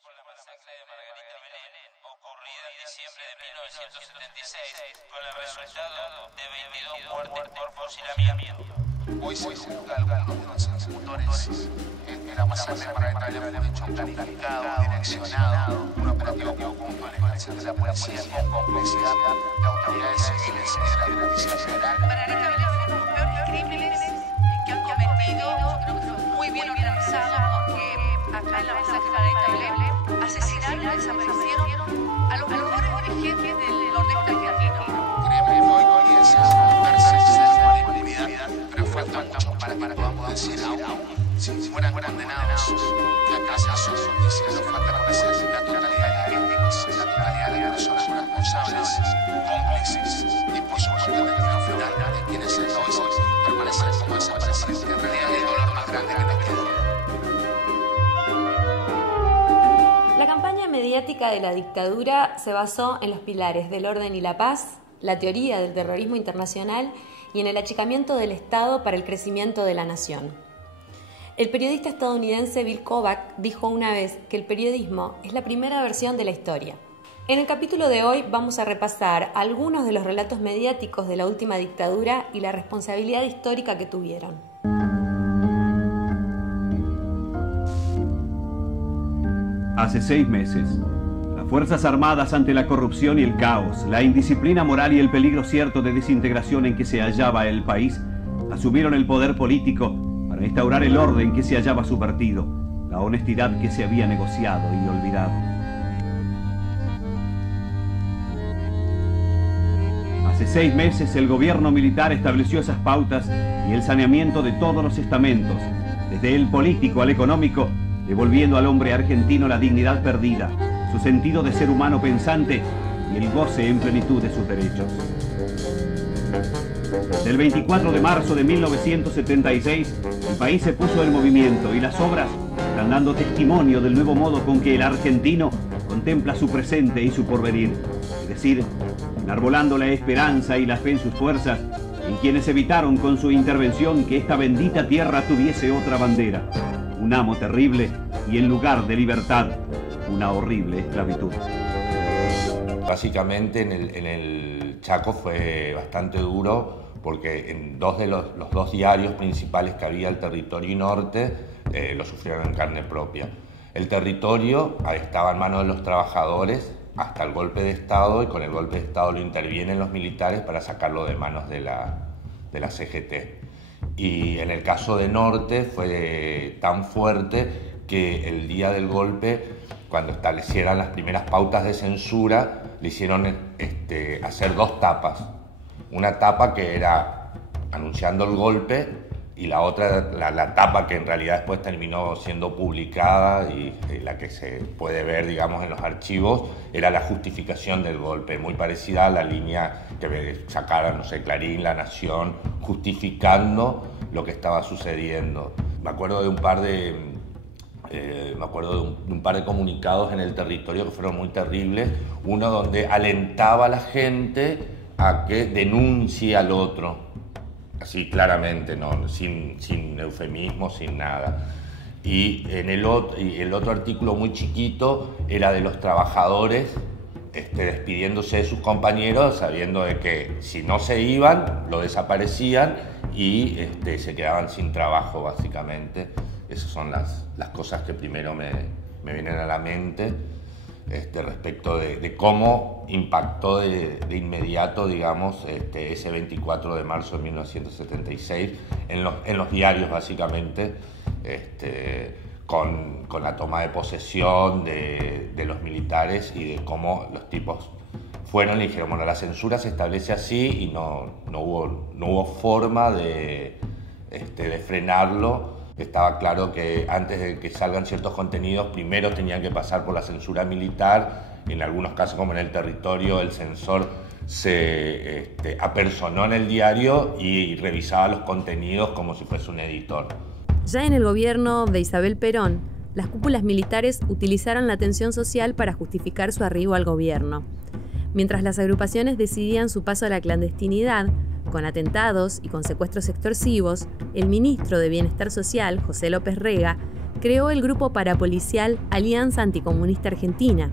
por la masacre de Margarita Belén, ocurrida en diciembre de 1976, con el resultado de 22 muertes por fusilamiento. Hoy se juzga a algunos de los ejecutores en la masacre de Margarita Belén fue un hecho planificado, direccionado, un operativo conjunto en el ejército de la policía con complicidad de autoridades civiles y de la Justicia Federal. Margarita Belén fue uno de los peores crímenes que han cometido, yo creo que fue muy bien organizado, porque acá en la masacre de Margarita Belén asesinaron y desaparecieron a los mejores dirigentes del nordeste argentino. Créeme, hoy comienza a verse por impunidad, pero falta mucho para que podamos decir aún, si fueran condenados, que acá se hizo justicia, nos falta conocer la totalidad de víctimas, la totalidad de personas responsables, cómplices y por supuesto el destino final de quienes hasta hoy permanecen como desaparecidos, que en realidad es el dolor más grande que nos queda. La campaña mediática de la dictadura se basó en los pilares del orden y la paz, la teoría del terrorismo internacional y en el achicamiento del Estado para el crecimiento de la nación. El periodista estadounidense Bill Kovac dijo una vez que el periodismo es la primera versión de la historia. En el capítulo de hoy vamos a repasar algunos de los relatos mediáticos de la última dictadura y la responsabilidad histórica que tuvieron. Hace 6 meses, las Fuerzas Armadas, ante la corrupción y el caos, la indisciplina moral y el peligro cierto de desintegración en que se hallaba el país, asumieron el poder político para instaurar el orden que se hallaba subvertido, la honestidad que se había negociado y olvidado. Hace 6 meses el gobierno militar estableció esas pautas y el saneamiento de todos los estamentos, desde el político al económico, devolviendo al hombre argentino la dignidad perdida, su sentido de ser humano pensante y el goce en plenitud de sus derechos. Del 24 de marzo de 1976, el país se puso en movimiento y las obras están dando testimonio del nuevo modo con que el argentino contempla su presente y su porvenir, es decir, enarbolando la esperanza y la fe en sus fuerzas, en quienes evitaron con su intervención que esta bendita tierra tuviese otra bandera, un amo terrible y en lugar de libertad, una horrible esclavitud. Básicamente en el Chaco fue bastante duro porque en dos de los dos diarios principales que había, el Territorio y Norte, lo sufrieron en carne propia. El Territorio estaba en manos de los trabajadores hasta el golpe de Estado, y con el golpe de Estado lo intervienen los militares para sacarlo de manos de la CGT. Y en el caso de Norte fue tan fuerte que el día del golpe, cuando establecieran las primeras pautas de censura, le hicieron hacer 2 tapas. Una tapa que era anunciando el golpe y la otra, la tapa que en realidad después terminó siendo publicada y la que se puede ver, digamos, en los archivos, era la justificación del golpe, muy parecida a la línea que sacaron, no sé, Clarín, La Nación, justificando lo que estaba sucediendo. Me acuerdo de un par de comunicados en el Territorio que fueron muy terribles. Uno donde alentaba a la gente a que denuncie al otro, así claramente, ¿no? sin eufemismo, sin nada. Y el otro artículo muy chiquito era de los trabajadores despidiéndose de sus compañeros, sabiendo de que si no se iban, lo desaparecían y se quedaban sin trabajo, básicamente. Esas son las cosas que primero me vienen a la mente respecto de cómo impactó de inmediato, digamos, ese 24 de marzo de 1976 en los diarios, básicamente, con la toma de posesión de los militares y de cómo los tipos fueron y dijeron, bueno, la censura se establece así y no hubo forma de frenarlo. Estaba claro que antes de que salgan ciertos contenidos, primero tenían que pasar por la censura militar. En algunos casos, como en el Territorio, el censor se apersonó en el diario y revisaba los contenidos como si fuese un editor. Ya en el gobierno de Isabel Perón, las cúpulas militares utilizaron la tensión social para justificar su arribo al gobierno. Mientras las agrupaciones decidían su paso a la clandestinidad, con atentados y con secuestros extorsivos, el ministro de Bienestar Social, José López Rega, creó el grupo parapolicial Alianza Anticomunista Argentina,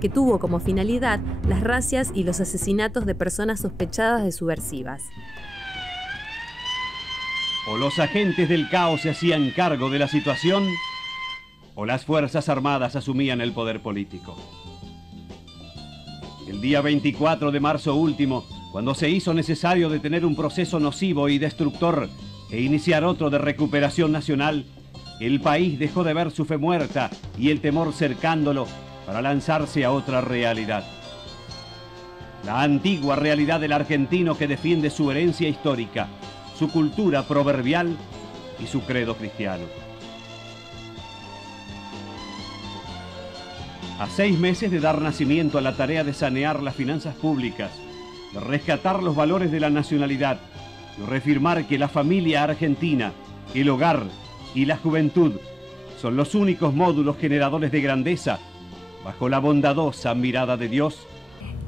que tuvo como finalidad las razias y los asesinatos de personas sospechadas de subversivas. O los agentes del caos se hacían cargo de la situación, o las Fuerzas Armadas asumían el poder político. El día 24 de marzo último, cuando se hizo necesario detener un proceso nocivo y destructor e iniciar otro de recuperación nacional, el país dejó de ver su fe muerta y el temor cercándolo para lanzarse a otra realidad. La antigua realidad del argentino que defiende su herencia histórica, su cultura proverbial y su credo cristiano. A 6 meses de dar nacimiento a la tarea de sanear las finanzas públicas, de rescatar los valores de la nacionalidad y reafirmar que la familia argentina, el hogar y la juventud son los únicos módulos generadores de grandeza, bajo la bondadosa mirada de Dios.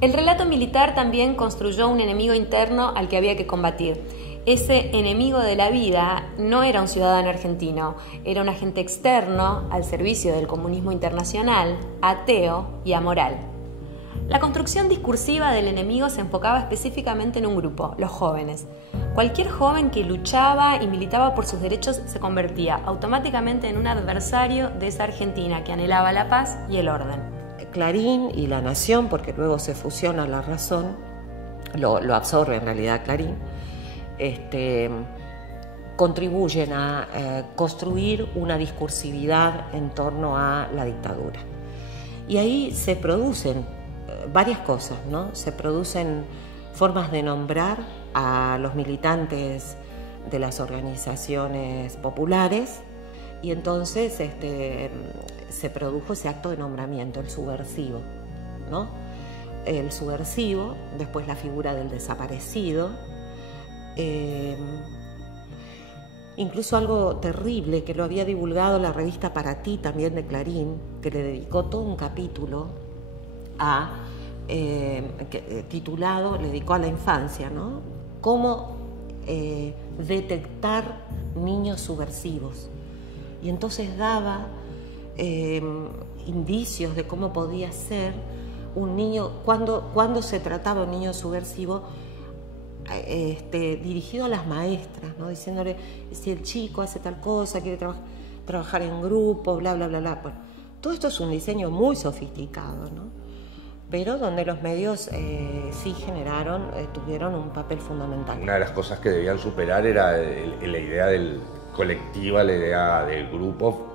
El relato militar también construyó un enemigo interno al que había que combatir. Ese enemigo de la vida no era un ciudadano argentino, era un agente externo al servicio del comunismo internacional, ateo y amoral. La construcción discursiva del enemigo se enfocaba específicamente en un grupo, los jóvenes. Cualquier joven que luchaba y militaba por sus derechos se convertía automáticamente en un adversario de esa Argentina que anhelaba la paz y el orden. Clarín y La Nación, porque luego se fusiona La Razón, lo absorbe en realidad Clarín, contribuyen a construir una discursividad en torno a la dictadura. Y ahí se producen varias cosas, ¿no? Se producen formas de nombrar a los militantes de las organizaciones populares y entonces se produjo ese acto de nombramiento, el subversivo, ¿no? El subversivo, después la figura del desaparecido, incluso algo terrible que lo había divulgado la revista Para Ti, también de Clarín, que le dedicó todo un capítulo titulado, le dedicó a la infancia, ¿no? Cómo detectar niños subversivos. Y entonces daba indicios de cómo podía ser un niño, cuando se trataba de un niño subversivo, dirigido a las maestras, ¿no? Diciéndole, si el chico hace tal cosa, quiere trabajar en grupo, bla, bla, bla, bla. Bueno, todo esto es un diseño muy sofisticado, ¿no? Pero donde los medios sí tuvieron un papel fundamental. Una de las cosas que debían superar era la idea colectiva, la idea del grupo,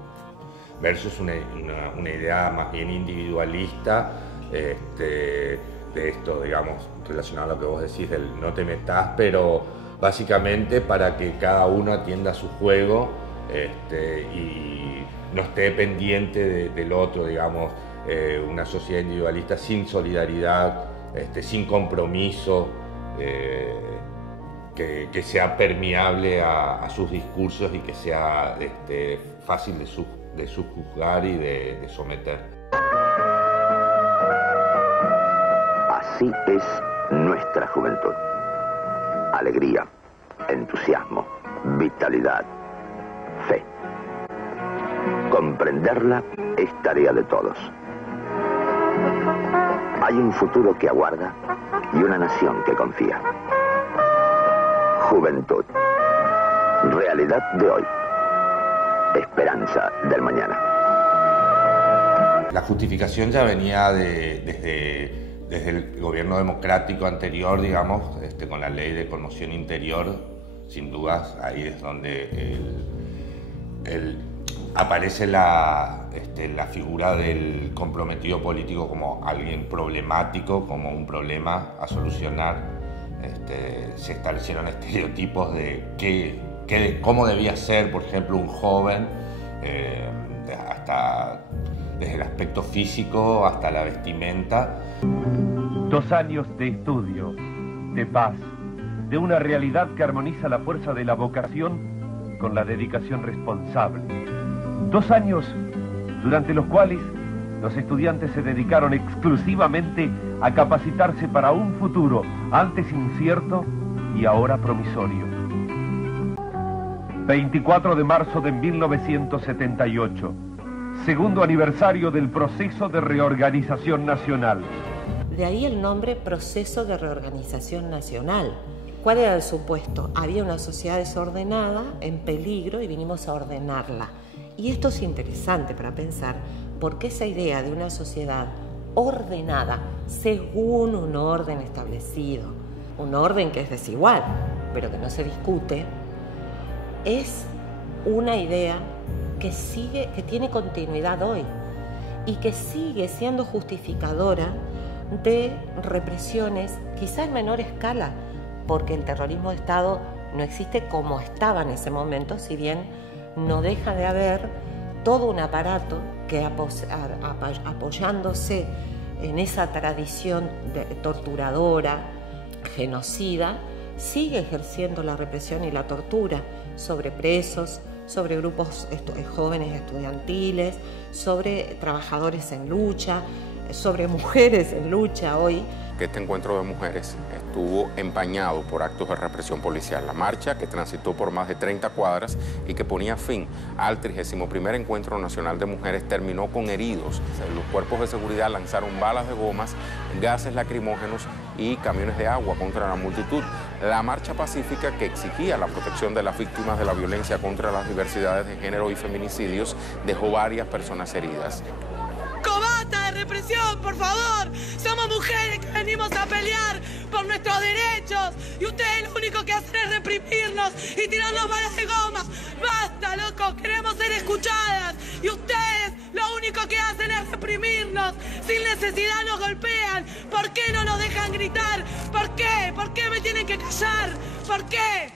versus una idea más bien individualista, de esto, digamos, relacionado a lo que vos decís del no te metas, pero básicamente para que cada uno atienda su juego y no esté pendiente del otro, digamos, una sociedad individualista sin solidaridad, sin compromiso, que sea permeable a sus discursos y que sea fácil de subjuzgar y de someter. Así es nuestra juventud. Alegría, entusiasmo, vitalidad, fe. Comprenderla es tarea de todos. Hay un futuro que aguarda y una nación que confía. Juventud. Realidad de hoy. Esperanza del mañana. La justificación ya venía desde el gobierno democrático anterior, digamos, con la ley de conmoción interior, sin dudas, ahí es donde aparece la figura del comprometido político como alguien problemático, como un problema a solucionar. Se establecieron estereotipos de cómo debía ser, por ejemplo, un joven, hasta desde el aspecto físico hasta la vestimenta. 2 años de estudio, de paz, de una realidad que armoniza la fuerza de la vocación con la dedicación responsable. 2 años durante los cuales los estudiantes se dedicaron exclusivamente a capacitarse para un futuro antes incierto y ahora promisorio. 24 de marzo de 1978, segundo aniversario del proceso de reorganización nacional. De ahí el nombre Proceso de Reorganización Nacional. ¿Cuál era el supuesto? Había una sociedad desordenada, en peligro, y vinimos a ordenarla. Y esto es interesante para pensar, porque esa idea de una sociedad ordenada según un orden establecido, un orden que es desigual, pero que no se discute, es una idea que tiene continuidad hoy y que sigue siendo justificadora de represiones, quizá en menor escala, porque el terrorismo de Estado no existe como estaba en ese momento, si bien no deja de haber todo un aparato que apoyándose en esa tradición torturadora, genocida, sigue ejerciendo la represión y la tortura sobre presos, sobre grupos jóvenes estudiantiles, sobre trabajadores en lucha, sobre mujeres en lucha hoy. Que este encuentro de mujeres estuvo empañado por actos de represión policial. La marcha, que transitó por más de 30 cuadras y que ponía fin al 31º Encuentro Nacional de Mujeres, terminó con heridos. Los cuerpos de seguridad lanzaron balas de gomas, gases lacrimógenos y camiones de agua contra la multitud. La marcha pacífica, que exigía la protección de las víctimas de la violencia contra las diversidades de género y feminicidios, dejó varias personas heridas. ¡Cobata de represión, por favor! Somos mujeres que venimos a pelear por nuestros derechos y ustedes lo único que hacen es reprimirnos y tirarnos balas de goma. ¡Basta, loco! Queremos ser escuchadas y ustedes lo único que hacen es reprimirnos. Sin necesidad nos golpean. ¿Por qué no nos dejan gritar? ¿Por qué? ¿Por qué me tienen que callar? ¿Por qué?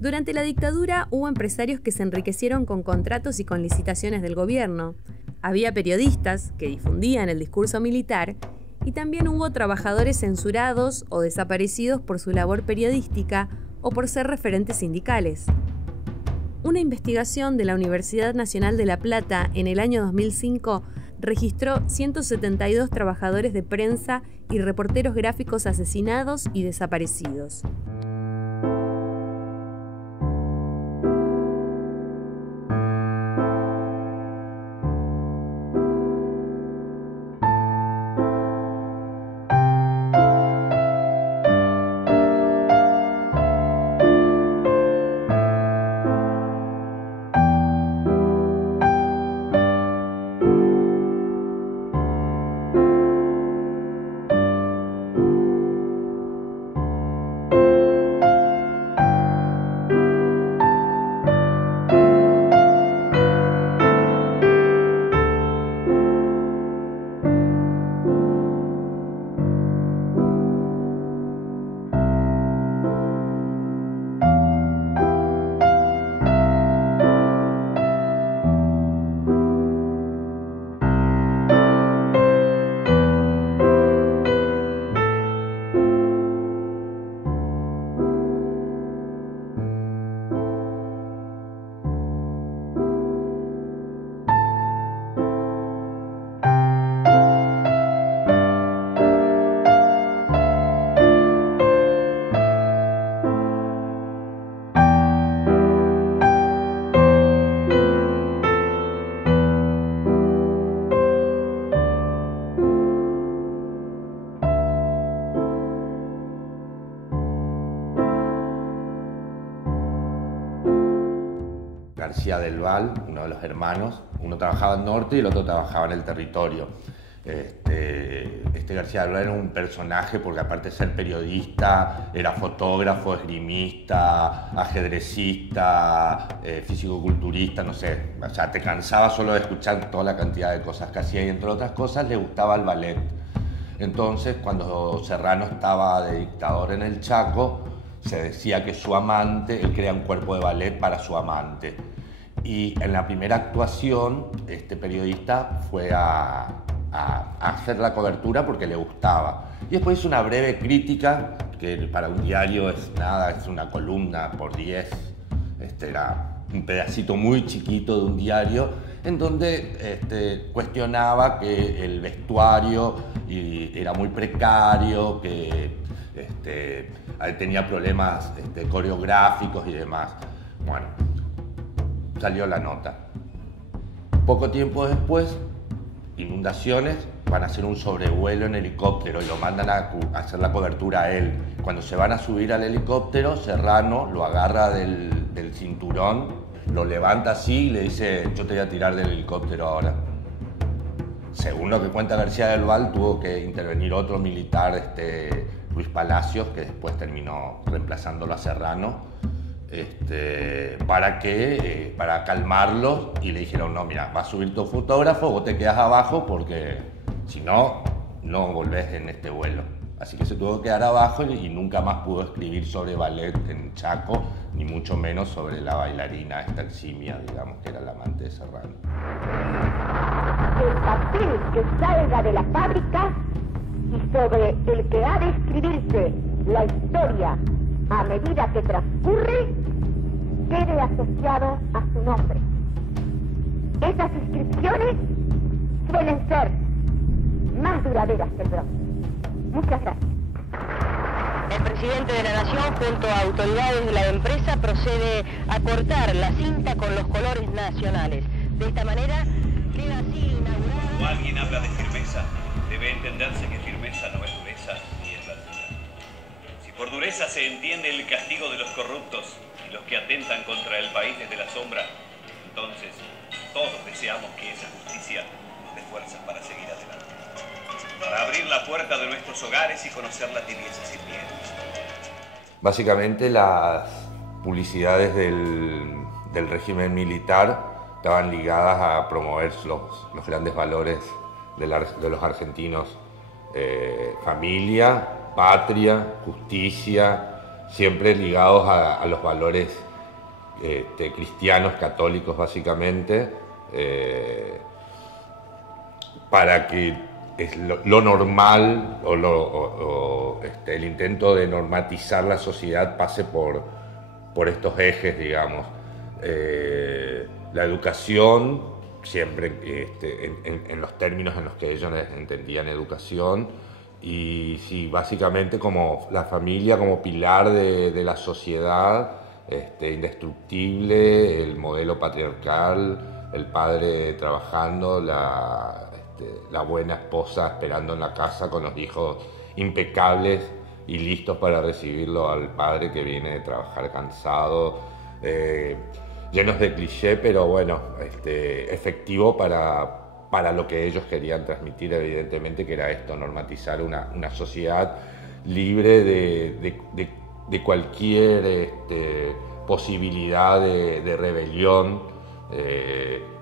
Durante la dictadura hubo empresarios que se enriquecieron con contratos y con licitaciones del gobierno. Había periodistas que difundían el discurso militar y también hubo trabajadores censurados o desaparecidos por su labor periodística o por ser referentes sindicales. Una investigación de la Universidad Nacional de La Plata en el año 2005 registró 172 trabajadores de prensa y reporteros gráficos asesinados y desaparecidos. García del Val, uno de los hermanos, uno trabajaba en Norte y el otro trabajaba en el Territorio. Este García del Val era un personaje porque aparte de ser periodista, era fotógrafo, esgrimista, ajedrecista, físico-culturista, no sé, o sea, te cansaba solo de escuchar toda la cantidad de cosas que hacía y entre otras cosas le gustaba el ballet. Entonces, cuando Serrano estaba de dictador en el Chaco, se decía que su amante, él crea un cuerpo de ballet para su amante. Y en la primera actuación, este periodista fue a hacer la cobertura porque le gustaba. Y después hizo una breve crítica, que para un diario es nada, es una columna por 10. Era un pedacito muy chiquito de un diario, en donde cuestionaba que el vestuario era muy precario, que tenía problemas coreográficos y demás. Bueno, salió la nota. Poco tiempo después, inundaciones, van a hacer un sobrevuelo en helicóptero y lo mandan a hacer la cobertura a él. Cuando se van a subir al helicóptero, Serrano lo agarra del cinturón, lo levanta así y le dice: yo te voy a tirar del helicóptero ahora. Según lo que cuenta García del Val, tuvo que intervenir otro militar, Luis Palacios, que después terminó reemplazándolo a Serrano, para calmarlo, y le dijeron: no, mira, va a subir tu fotógrafo, vos te quedás abajo porque si no, no volvés en este vuelo. Así que se tuvo que quedar abajo y nunca más pudo escribir sobre ballet en Chaco, ni mucho menos sobre la bailarina Eximia, digamos, que era la amante de Serrano. El papel que salga de la fábrica y sobre el que ha de escribirse la historia a medida que transcurre, quede asociado a su nombre. Esas inscripciones suelen ser más duraderas que el bronce. Muchas gracias. El presidente de la Nación, junto a autoridades de la empresa, procede a cortar la cinta con los colores nacionales. De esta manera, queda así inaugurada. Cuando alguien habla de firmeza, debe entenderse que firmeza no es dureza ni es altura. Si por dureza se entiende el castigo de los corruptos y los que atentan contra el país desde la sombra, entonces todos deseamos que esa justicia nos dé fuerzas para seguir adelante, para abrir la puerta de nuestros hogares y conocer la tibieza sin miedo. Básicamente las publicidades del régimen militar estaban ligadas a promover los grandes valores de los argentinos: familia, patria, justicia, siempre ligados a los valores cristianos, católicos básicamente, para que lo normal o el intento de normatizar la sociedad pase por estos ejes, digamos. La educación, siempre en los términos en los que ellos entendían educación, y sí, básicamente como la familia como pilar de la sociedad, indestructible, el modelo patriarcal, el padre trabajando, la buena esposa esperando en la casa con los hijos impecables y listos para recibirlo al padre que viene de trabajar cansado, llenos de cliché, pero bueno, efectivo para lo que ellos querían transmitir, evidentemente, que era esto: normatizar una sociedad libre de cualquier posibilidad de rebelión,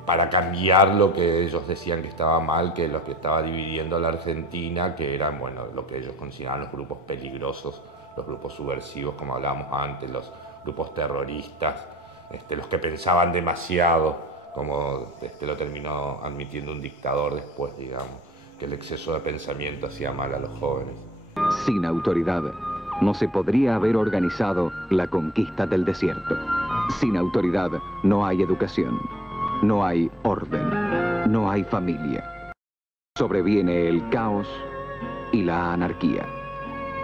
para cambiar lo que ellos decían que estaba mal, que lo que estaba dividiendo a la Argentina, que eran, bueno, lo que ellos consideraban los grupos peligrosos, los grupos subversivos, como hablábamos antes, los grupos terroristas, los que pensaban demasiado, como lo terminó admitiendo un dictador después, digamos, que el exceso de pensamiento hacía mal a los jóvenes. Sin autoridad, no se podría haber organizado la conquista del desierto. Sin autoridad, no hay educación, no hay orden, no hay familia. Sobreviene el caos y la anarquía.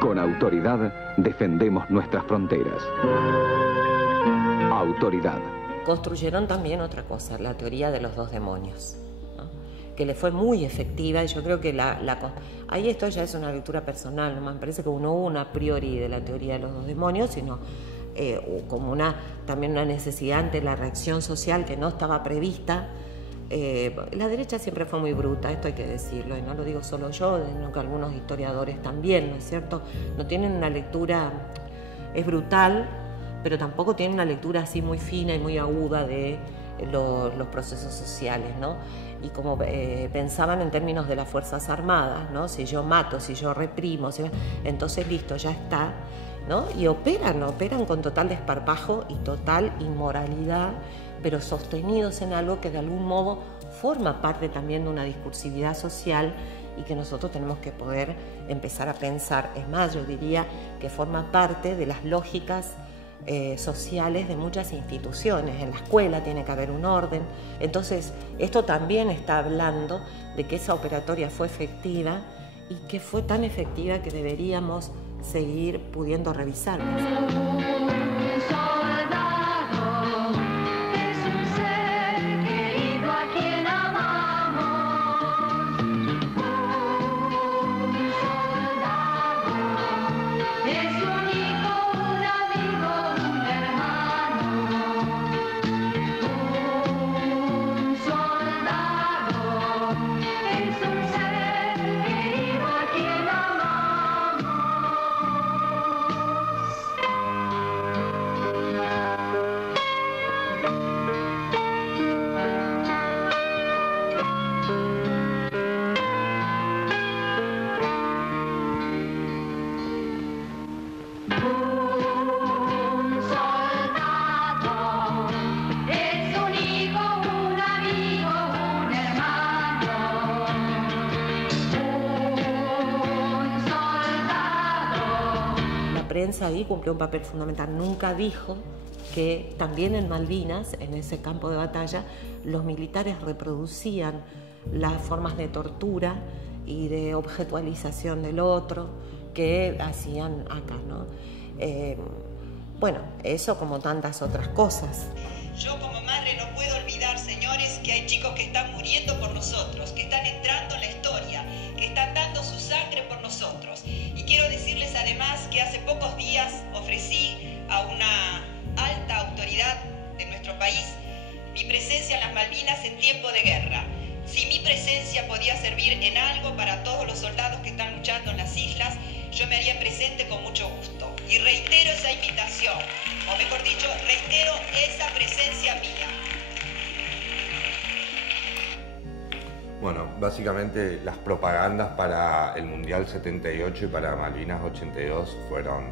Con autoridad, defendemos nuestras fronteras. Autoridad. Construyeron también otra cosa, la teoría de los dos demonios, ¿no? Que le fue muy efectiva, y yo creo que ahí esto ya es una lectura personal, no me parece que no hubo una a priori de la teoría de los dos demonios, sino como también una necesidad ante la reacción social que no estaba prevista. La derecha siempre fue muy bruta, esto hay que decirlo, y no lo digo solo yo, sino que algunos historiadores también, ¿no es cierto? No tienen una lectura, es brutal, pero tampoco tienen una lectura así muy fina y muy aguda de los procesos sociales, ¿no? Y como pensaban en términos de las Fuerzas Armadas, ¿no? Si yo mato, si yo reprimo, entonces listo, ya está, ¿no? Y operan con total desparpajo y total inmoralidad, pero sostenidos en algo que de algún modo forma parte también de una discursividad social y que nosotros tenemos que poder empezar a pensar. Es más, yo diría que forma parte de las lógicas sociales de muchas instituciones. En la escuela tiene que haber un orden. Entonces, esto también está hablando de que esa operatoria fue efectiva y que fue tan efectiva que deberíamos seguir pudiendo revisarlas. Ahí cumplió un papel fundamental. Nunca dijo que también en Malvinas, en ese campo de batalla, los militares reproducían las formas de tortura y de objetualización del otro que hacían acá, ¿no? Bueno, eso como tantas otras cosas. Yo como madre no puedo olvidar, señores, que hay chicos que están muriendo por nosotros, que están entrando en la historia, que están dando su sangre por nosotros. Y quiero decirles además que hace pocos días ofrecí a una alta autoridad de nuestro país mi presencia en las Malvinas en tiempo de guerra. Si mi presencia podía servir en algo para todos los soldados que están luchando en las islas, yo me haría presente con mucho gusto. Y reitero esa invitación, o mejor dicho, reitero esa presencia mía. Bueno, básicamente las propagandas para el Mundial 78 y para Malvinas 82 fueron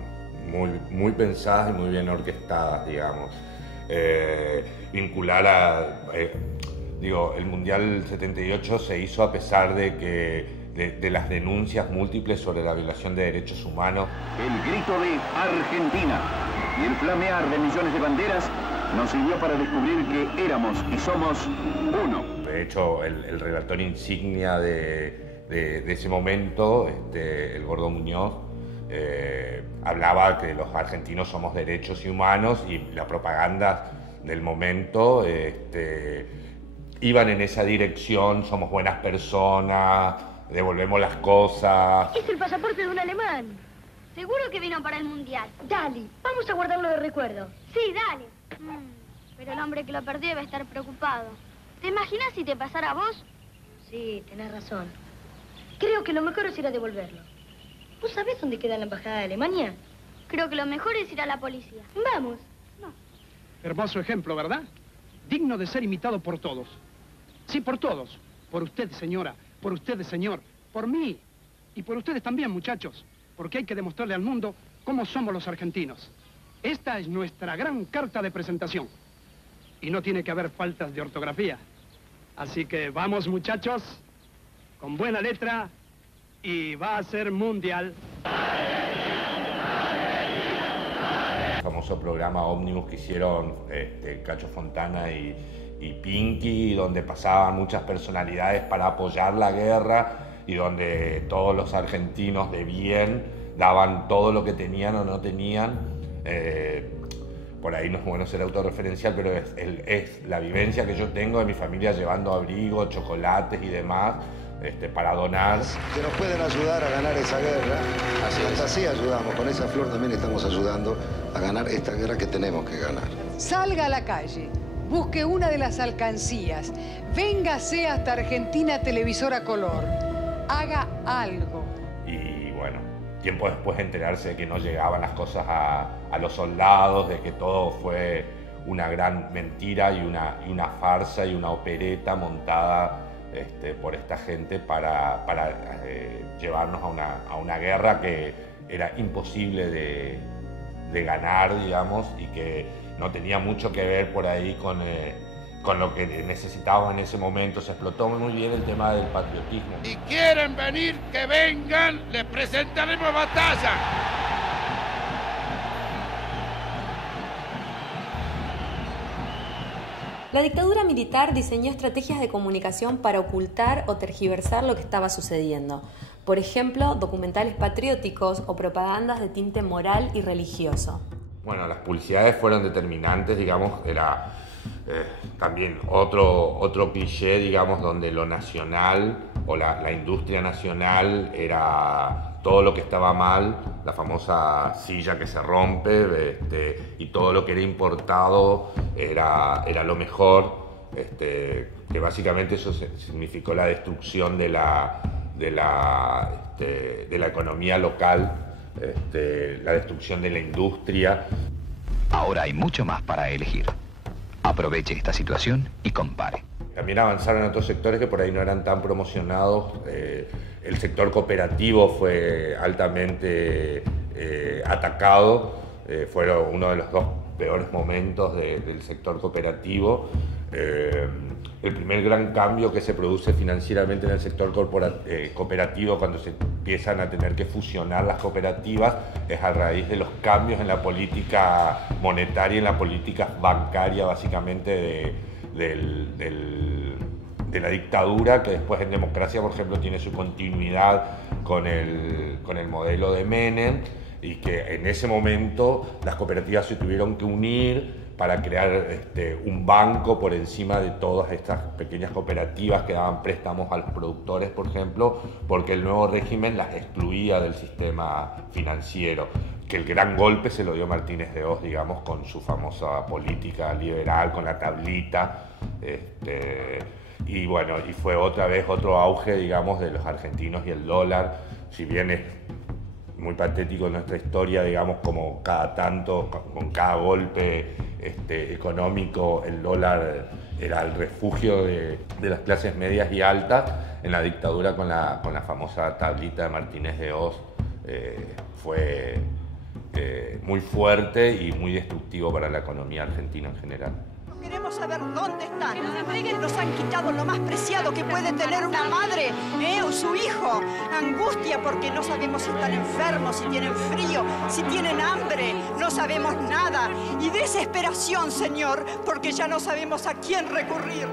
muy pensadas y muy bien orquestadas, digamos. Vincular a... el Mundial 78 se hizo a pesar de las denuncias múltiples sobre la violación de derechos humanos. El grito de Argentina y el flamear de millones de banderas nos sirvió para descubrir que éramos y somos uno. De hecho, el relator insignia de ese momento, el Gordo Muñoz, hablaba que los argentinos somos derechos y humanos, y la propaganda del momento iban en esa dirección: somos buenas personas, devolvemos las cosas. Es el pasaporte de un alemán. Seguro que vino para el Mundial. Dale, vamos a guardarlo de recuerdo. Sí, dale. Pero el hombre que lo perdió debe estar preocupado. ¿Te imaginas si te pasara a vos? Sí, tenés razón. Creo que lo mejor es ir a devolverlo. ¿Vos sabés dónde queda la embajada de Alemania? Creo que lo mejor es ir a la policía. Vamos. No. Hermoso ejemplo, ¿verdad? Digno de ser imitado por todos. Sí, por todos. Por usted, señora. Por ustedes, señor. Por mí. Y por ustedes también, muchachos. Porque hay que demostrarle al mundo cómo somos los argentinos. Esta es nuestra gran carta de presentación. Y no tiene que haber faltas de ortografía. Así que vamos, muchachos, con buena letra, y va a ser mundial. El famoso programa Ómnibus que hicieron Cacho Fontana y Pinky, donde pasaban muchas personalidades para apoyar la guerra y donde todos los argentinos de bien daban todo lo que tenían o no tenían. Por ahí no es bueno ser autorreferencial, pero es la vivencia que yo tengo de mi familia llevando abrigo, chocolates y demás para donar. Que nos pueden ayudar a ganar esa guerra. Así ayudamos, con esa flor también estamos ayudando a ganar esta guerra que tenemos que ganar. Salga a la calle, busque una de las alcancías, véngase hasta Argentina Televisora Color, haga algo. Y bueno, tiempo después enterarse de que no llegaban las cosas a los soldados, de que todo fue una gran mentira y una farsa y una opereta montada por esta gente para llevarnos a una guerra que era imposible de ganar, digamos, y que no tenía mucho que ver por ahí con lo que necesitábamos en ese momento. Se explotó muy bien el tema del patriotismo. Si quieren venir, que vengan, les presentaremos batalla. La dictadura militar diseñó estrategias de comunicación para ocultar o tergiversar lo que estaba sucediendo. Por ejemplo, documentales patrióticos o propagandas de tinte moral y religioso. Bueno, las publicidades fueron determinantes, digamos, era también otro cliché, digamos, donde lo nacional o la industria nacional era todo lo que estaba mal, la famosa silla que se rompe, y todo lo que era importado era lo mejor, que básicamente eso significó la destrucción de la economía local, la destrucción de la industria. Ahora hay mucho más para elegir. Aproveche esta situación y compare. También avanzaron en otros sectores que por ahí no eran tan promocionados. El sector cooperativo fue altamente atacado. Fueron uno de los dos peores momentos del sector cooperativo. El primer gran cambio que se produce financieramente en el sector cooperativo cuando se empiezan a tener que fusionar las cooperativas es a raíz de los cambios en la política monetaria y en la política bancaria, básicamente de la dictadura, que después en democracia, por ejemplo, tiene su continuidad con el modelo de Menem, y que en ese momento las cooperativas se tuvieron que unir para crear un banco por encima de todas estas pequeñas cooperativas que daban préstamos a los productores, por ejemplo, porque el nuevo régimen las excluía del sistema financiero, que el gran golpe se lo dio Martínez de Hoz, digamos, con su famosa política liberal, con la tablita, y bueno, y fue otra vez otro auge, digamos, de los argentinos y el dólar, si bien es muy patético en nuestra historia, digamos, como cada tanto, con cada golpe económico, el dólar era el refugio de las clases medias y altas. En la dictadura, con la famosa tablita de Martínez de Hoz, fue muy fuerte y muy destructivo para la economía argentina en general. Queremos saber dónde están. Nos han quitado lo más preciado que puede tener una madre, o su hijo. Angustia porque no sabemos si están enfermos, si tienen frío, si tienen hambre. No sabemos nada. Y desesperación, Señor, porque ya no sabemos a quién recurrir.